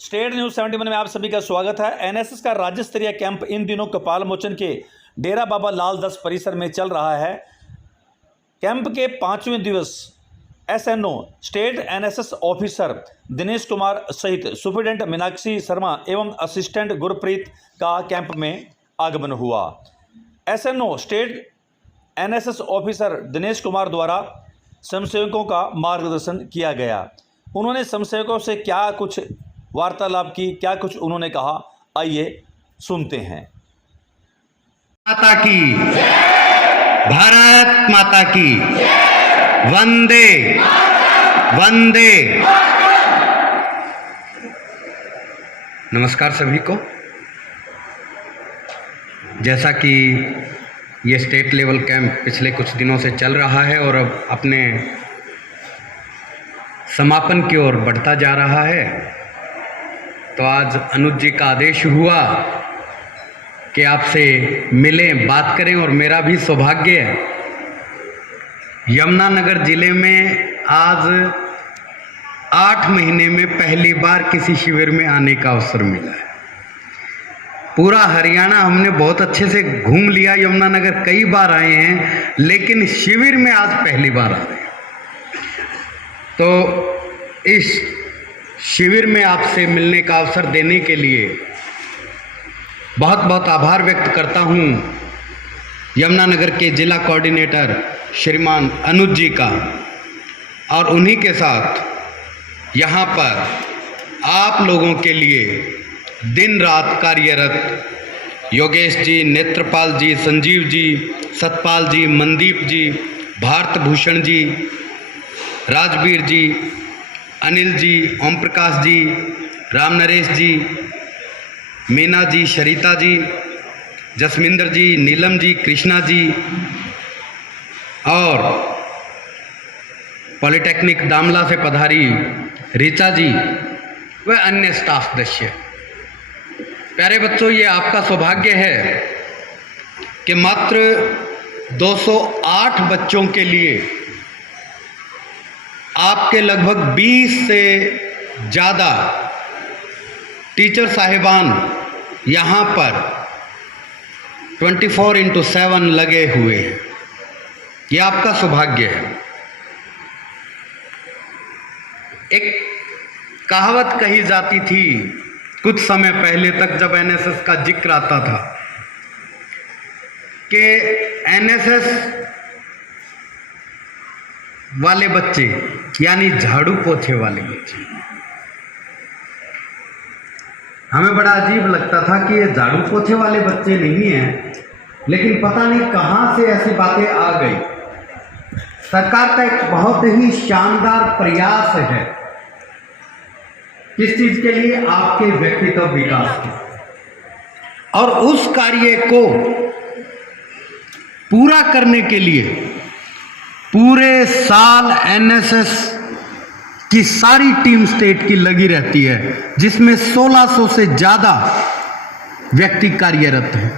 State news 71 में आप सभी का स्वागत है। एनएसएस का राज्य स्तरीय कैंप इन दिनों कपाल मोचन के डेरा बाबा लाल दास परिसर में चल रहा है। कैंप के 5वें दिवस SNO state NSS officer Dinesh Kumar सहित सुप्रिटेंडेंट मीनाक्षी शर्मा एवं असिस्टेंट गुरप्रीत का कैंप में आगमन हुआ। SNO state NSS officer Dinesh Kumar द्वारा स्वयंसेवकों का मार्गदर्शन किया गया। उन्होंने स्वयंसेवकों से क्या कुछ वार्तालाप की, क्या कुछ उन्होंने कहा, आइए सुनते हैं। माता की, भारत माता की, वंदे वंदे। नमस्कार सभी को। जैसा कि ये स्टेट लेवल कैंप पिछले कुछ दिनों से चल रहा है और अब अपने समापन की ओर बढ़ता जा रहा है, तो आज अनुज जी का आदेश हुआ कि आपसे मिलें, बात करें। और मेरा भी सौभाग्य है, यमुनानगर जिले में आज 8 महीने में पहली बार किसी शिविर में आने का अवसर मिला है। पूरा हरियाणा हमने बहुत अच्छे से घूम लिया, यमुनानगर कई बार आए हैं, लेकिन शिविर में आज पहली बार आ रहे हैं। तो इस शिविर में आपसे मिलने का अवसर देने के लिए बहुत बहुत आभार व्यक्त करता हूं यमुनानगर के जिला कोऑर्डिनेटर श्रीमान अनुज जी का, और उन्हीं के साथ यहाँ पर आप लोगों के लिए दिन रात कार्यरत योगेश जी, नेत्रपाल जी, संजीव जी, सतपाल जी, मनदीप जी, भारत भूषण जी, राजवीर जी, अनिल जी, ओम प्रकाश जी, राम नरेश जी, मीना जी, शरीता जी, जसमिंदर जी, नीलम जी, कृष्णा जी और पॉलिटेक्निक दामला से पधारी रीचा जी व अन्य स्टाफ सदस्य। प्यारे बच्चों, ये आपका सौभाग्य है कि मात्र 208 बच्चों के लिए आपके लगभग 20 से ज़्यादा टीचर साहिबान यहाँ पर 24/7 लगे हुए हैं। ये आपका सौभाग्य है। एक कहावत कही जाती थी कुछ समय पहले तक, जब एनएसएस का जिक्र आता था, कि एनएसएस वाले बच्चे यानी झाड़ू पोछे वाले बच्चे। हमें बड़ा अजीब लगता था कि ये झाड़ू पोछे वाले बच्चे नहीं हैं, लेकिन पता नहीं कहां से ऐसी बातें आ गई। सरकार का एक बहुत ही शानदार प्रयास है किस चीज के लिए? आपके व्यक्तित्व विकास के, और उस कार्य को पूरा करने के लिए पूरे साल एनएसएस की सारी टीम स्टेट की लगी रहती है, जिसमें 1600 से ज़्यादा व्यक्ति कार्यरत हैं।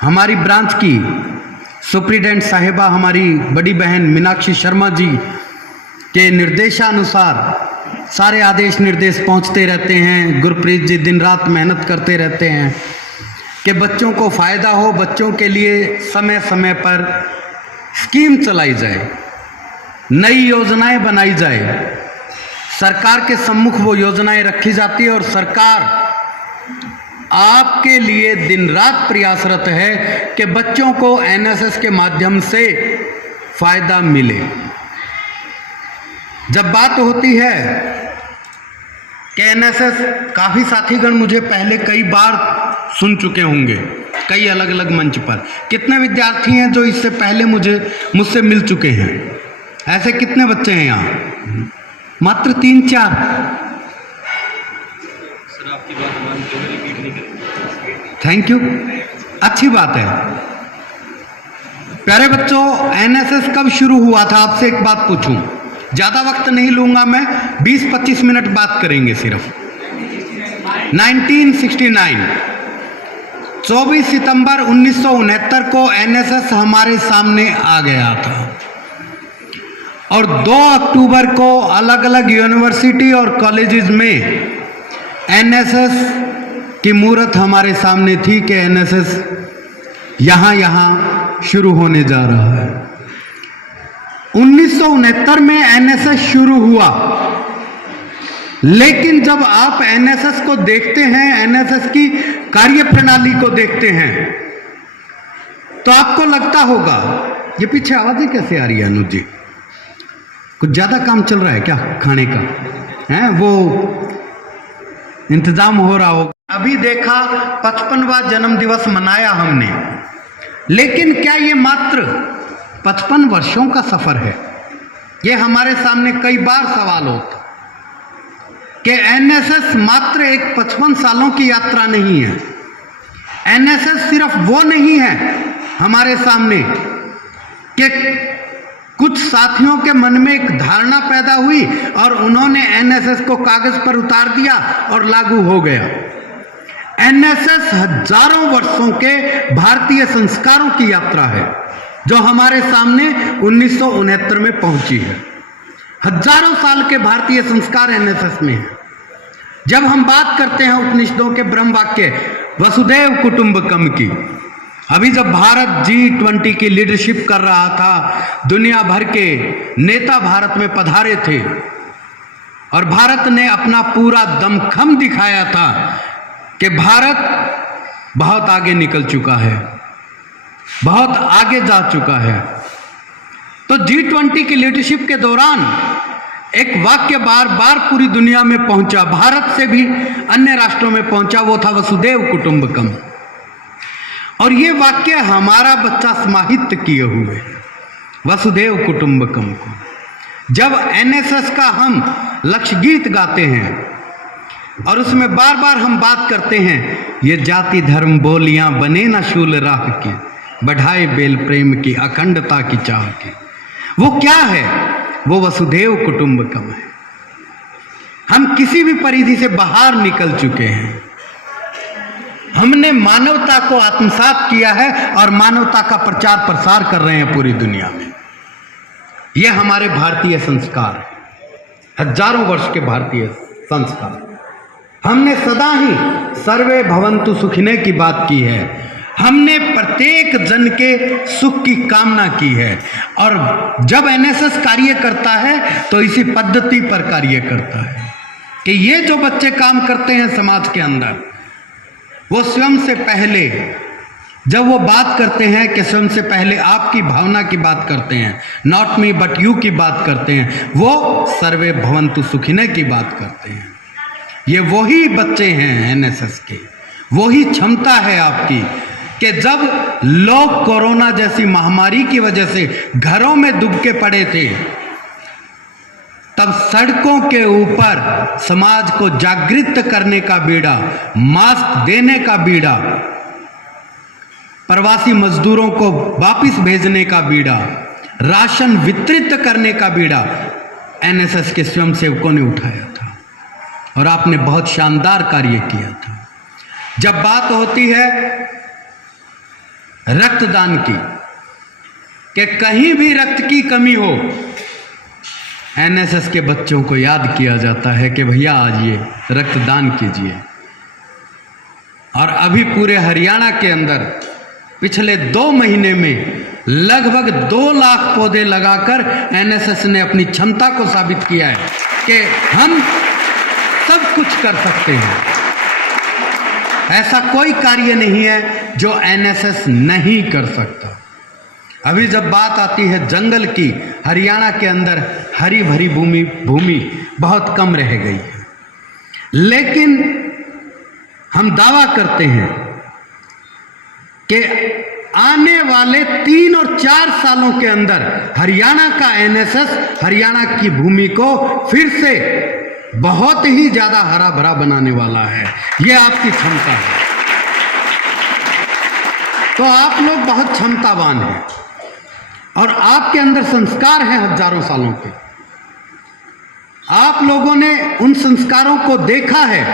हमारी ब्रांच की सुप्रिटेंडेंट साहिबा, हमारी बड़ी बहन मीनाक्षी शर्मा जी के निर्देशानुसार सारे आदेश निर्देश पहुंचते रहते हैं। गुरप्रीत जी दिन रात मेहनत करते रहते हैं कि बच्चों को फ़ायदा हो, बच्चों के लिए समय समय पर स्कीम चलाई जाए, नई योजनाएं बनाई जाए। सरकार के सम्मुख वो योजनाएं रखी जाती है और सरकार आपके लिए दिन रात प्रयासरत है कि बच्चों को एनएसएस के माध्यम से फ़ायदा मिले। जब बात होती है कि एनएसएस, काफ़ी साथीगण मुझे पहले कई बार सुन चुके होंगे कई अलग अलग मंच पर। कितने विद्यार्थी हैं जो इससे पहले मुझसे मिल चुके हैं? ऐसे कितने बच्चे हैं यहाँ? मात्र 3-4। सर, आपकी बात मानते हुए रिपीट नहीं करेंगे। थैंक यू, अच्छी बात है। प्यारे बच्चों, एनएसएस कब शुरू हुआ था? आपसे एक बात पूछूं, ज़्यादा वक्त नहीं लूंगा मैं, 20-25 मिनट बात करेंगे सिर्फ। 1969 24 सितंबर 1969 को एनएसएस हमारे सामने आ गया था और 2 अक्टूबर को अलग अलग यूनिवर्सिटी और कॉलेजेस में एनएसएस की मूर्त हमारे सामने थी कि एनएसएस यहाँ शुरू होने जा रहा है। 1969 में एनएसएस शुरू हुआ, लेकिन जब आप एनएसएस को देखते हैं, एनएसएस की कार्यप्रणाली को देखते हैं, तो आपको लगता होगा, ये पीछे आवाजें कैसे आ रही है अनुज जी? कुछ ज्यादा काम चल रहा है क्या खाने का? है वो इंतजाम हो रहा होगा। अभी देखा 55वां जन्म दिवस मनाया हमने, लेकिन क्या ये मात्र 55 वर्षों का सफर है? ये हमारे सामने कई बार सवाल होता कि एनएसएस मात्र एक 55 सालों की यात्रा नहीं है। एनएसएस सिर्फ वो नहीं है हमारे सामने कि कुछ साथियों के मन में एक धारणा पैदा हुई और उन्होंने एनएसएस को कागज पर उतार दिया और लागू हो गया। एनएसएस हजारों वर्षों के भारतीय संस्कारों की यात्रा है जो हमारे सामने 1969 में पहुंची है। हजारों साल के भारतीय संस्कार एनएसएस में है। जब हम बात करते हैं उपनिषदों के ब्रह्म वाक्य वसुधैव कुटुंबकम की, अभी जब भारत G20 की लीडरशिप कर रहा था, दुनिया भर के नेता भारत में पधारे थे और भारत ने अपना पूरा दमखम दिखाया था कि भारत बहुत आगे निकल चुका है, बहुत आगे जा चुका है। तो G20 की लीडरशिप के दौरान एक वाक्य बार बार पूरी दुनिया में पहुंचा, भारत से भी अन्य राष्ट्रों में पहुंचा, वो था वसुधैव कुटुंबकम। और ये वाक्य हमारा बच्चा समाहित किए हुए वसुधैव कुटुंबकम को। जब एनएसएस का हम लक्ष्य गीत गाते हैं और उसमें बार बार हम बात करते हैं, ये जाति धर्म बोलियां बने ना शूल राह की, बढ़ाए बेल प्रेम की अखंडता की चाह की, वो क्या है? वो वसुधैव कुटुंबकम है। हम किसी भी परिधि से बाहर निकल चुके हैं। हमने मानवता को आत्मसात किया है और मानवता का प्रचार प्रसार कर रहे हैं पूरी दुनिया में। यह हमारे भारतीय संस्कार है, हजारों वर्ष के भारतीय संस्कार। हमने सदा ही सर्वे भवन्तु सुखिने की बात की है। हमने प्रत्येक जन के सुख की कामना की है और जब एनएसएस कार्य करता है तो इसी पद्धति पर कार्य करता है कि ये जो बच्चे काम करते हैं समाज के अंदर, वो स्वयं से पहले जब वो बात करते हैं कि स्वयं से पहले आपकी भावना की बात करते हैं, नॉट मी बट यू की बात करते हैं, वो सर्वे भवन्तु सुखिने की बात करते हैं। ये वही बच्चे हैं एनएसएस के, वही क्षमता है आपकी कि जब लोग कोरोना जैसी महामारी की वजह से घरों में दुबके पड़े थे, तब सड़कों के ऊपर समाज को जागृत करने का बीड़ा, मास्क देने का बीड़ा, प्रवासी मजदूरों को वापस भेजने का बीड़ा, राशन वितरित करने का बीड़ा एनएसएस के स्वयंसेवकों ने उठाया था और आपने बहुत शानदार कार्य किया था। जब बात होती है रक्तदान की कि कहीं भी रक्त की कमी हो, एनएसएस के बच्चों को याद किया जाता है कि भैया आइए रक्तदान कीजिए। और अभी पूरे हरियाणा के अंदर पिछले 2 महीने में लगभग 2 लाख पौधे लगाकर एनएसएस ने अपनी क्षमता को साबित किया है कि हम सब कुछ कर सकते हैं। ऐसा कोई कार्य नहीं है जो एनएसएस नहीं कर सकता। अभी जब बात आती है जंगल की, हरियाणा के अंदर हरी भरी भूमि बहुत कम रह गई है, लेकिन हम दावा करते हैं कि आने वाले 3 और 4 सालों के अंदर हरियाणा का एनएसएस हरियाणा की भूमि को फिर से बहुत ही ज्यादा हरा भरा बनाने वाला है। यह आपकी क्षमता है। तो आप लोग बहुत क्षमतावान हैं और आपके अंदर संस्कार हैं हजारों सालों के। आप लोगों ने उन संस्कारों को देखा है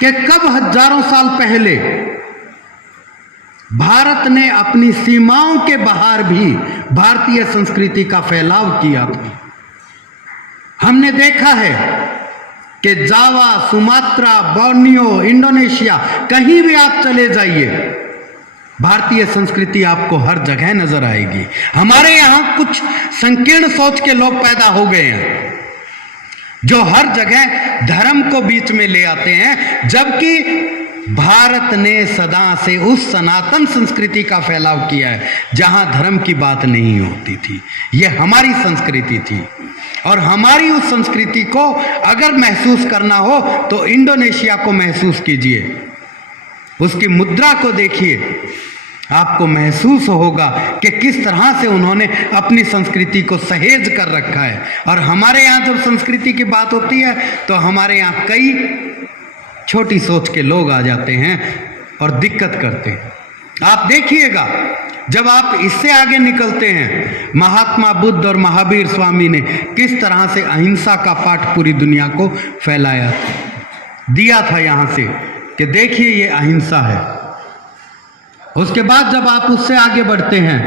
कि कब हजारों साल पहले भारत ने अपनी सीमाओं के बाहर भी भारतीय संस्कृति का फैलाव किया था। हमने देखा है कि जावा, सुमात्रा, बोर्नियो, इंडोनेशिया, कहीं भी आप चले जाइए, भारतीय संस्कृति आपको हर जगह नजर आएगी। हमारे यहाँ कुछ संकीर्ण सोच के लोग पैदा हो गए हैं जो हर जगह धर्म को बीच में ले आते हैं, जबकि भारत ने सदा से उस सनातन संस्कृति का फैलाव किया है जहां धर्म की बात नहीं होती थी। यह हमारी संस्कृति थी और हमारी उस संस्कृति को अगर महसूस करना हो तो इंडोनेशिया को महसूस कीजिए, उसकी मुद्रा को देखिए, आपको महसूस होगा कि किस तरह से उन्होंने अपनी संस्कृति को सहेज कर रखा है। और हमारे यहाँ जब संस्कृति की बात होती है तो हमारे यहाँ कई छोटी सोच के लोग आ जाते हैं और दिक्कत करते हैं। आप देखिएगा, जब आप इससे आगे निकलते हैं, महात्मा बुद्ध और महावीर स्वामी ने किस तरह से अहिंसा का पाठ पूरी दुनिया को फैलाया दिया था यहाँ से कि देखिए ये अहिंसा है। उसके बाद जब आप उससे आगे बढ़ते हैं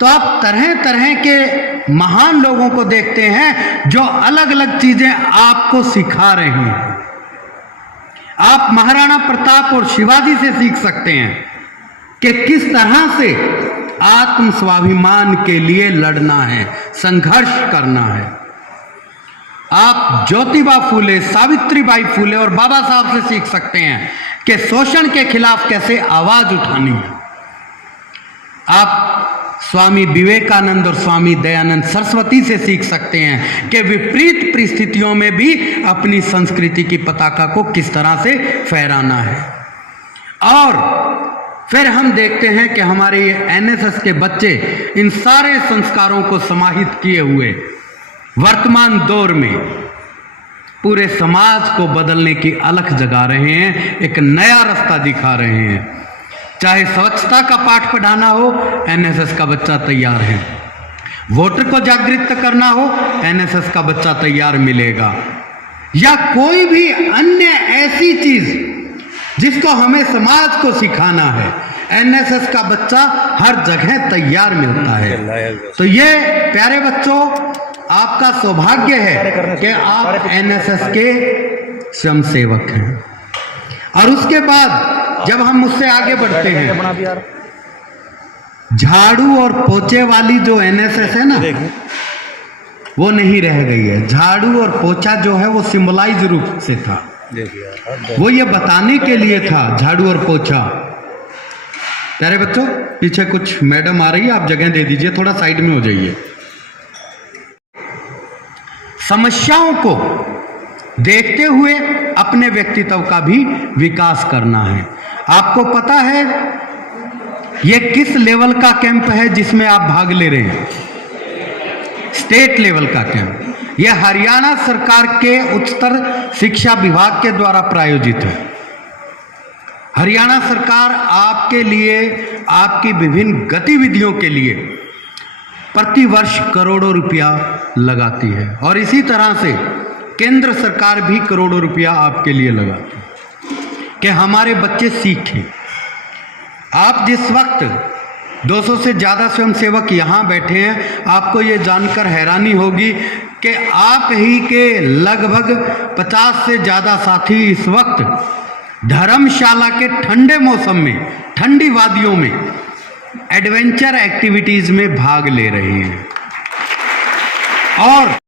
तो आप तरह तरह के महान लोगों को देखते हैं जो अलग अलग चीजें आपको सिखा रहे हैं। आप महाराणा प्रताप और शिवाजी से सीख सकते हैं कि किस तरह से आत्म स्वाभिमान के लिए लड़ना है, संघर्ष करना है। आप ज्योतिबा फूले, सावित्रीबाई फूले और बाबा साहब से सीख सकते हैं कि शोषण के खिलाफ कैसे आवाज उठानी है। आप स्वामी विवेकानंद और स्वामी दयानंद सरस्वती से सीख सकते हैं कि विपरीत परिस्थितियों में भी अपनी संस्कृति की पताका को किस तरह से फहराना है। और फिर हम देखते हैं कि हमारे ये एनएसएस के बच्चे इन सारे संस्कारों को समाहित किए हुए वर्तमान दौर में पूरे समाज को बदलने की अलख जगा रहे हैं, एक नया रास्ता दिखा रहे हैं। चाहे स्वच्छता का पाठ पढ़ाना हो, एनएसएस का बच्चा तैयार है। वोटर को जागृत करना हो, एनएसएस का बच्चा तैयार मिलेगा। या कोई भी अन्य ऐसी चीज जिसको हमें समाज को सिखाना है, एनएसएस का बच्चा हर जगह तैयार मिलता है। तो ये प्यारे बच्चों, आपका सौभाग्य है कि आप एनएसएस के स्वयंसेवक हैं। और उसके बाद जब हम उससे आगे बढ़ते हैं, झाड़ू और पोछे वाली जो एनएसएस है ना, वो नहीं रह गई है। झाड़ू और पोछा जो है वो सिंबलाइज रूप से था, वो ये बताने के लिए था, झाड़ू और पोछा। प्यारे बच्चों, पीछे कुछ मैडम आ रही है, आप जगह दे दीजिए, थोड़ा साइड में हो जाइए। समस्याओं को देखते हुए अपने व्यक्तित्व का भी विकास करना है। आपको पता है ये किस लेवल का कैंप है जिसमें आप भाग ले रहे हैं? स्टेट लेवल का कैंप। यह हरियाणा सरकार के उच्चतर शिक्षा विभाग के द्वारा प्रायोजित है। हरियाणा सरकार आपके लिए, आपकी विभिन्न गतिविधियों के लिए प्रति वर्ष करोड़ों रुपया लगाती है और इसी तरह से केंद्र सरकार भी करोड़ों रुपया आपके लिए लगाती है कि हमारे बच्चे सीखें। आप जिस वक्त 200 से ज़्यादा स्वयंसेवक यहाँ बैठे हैं, आपको ये जानकर हैरानी होगी कि आप ही के लगभग 50 से ज़्यादा साथी इस वक्त धर्मशाला के ठंडे मौसम में, ठंडी वादियों में एडवेंचर एक्टिविटीज़ में भाग ले रहे हैं। और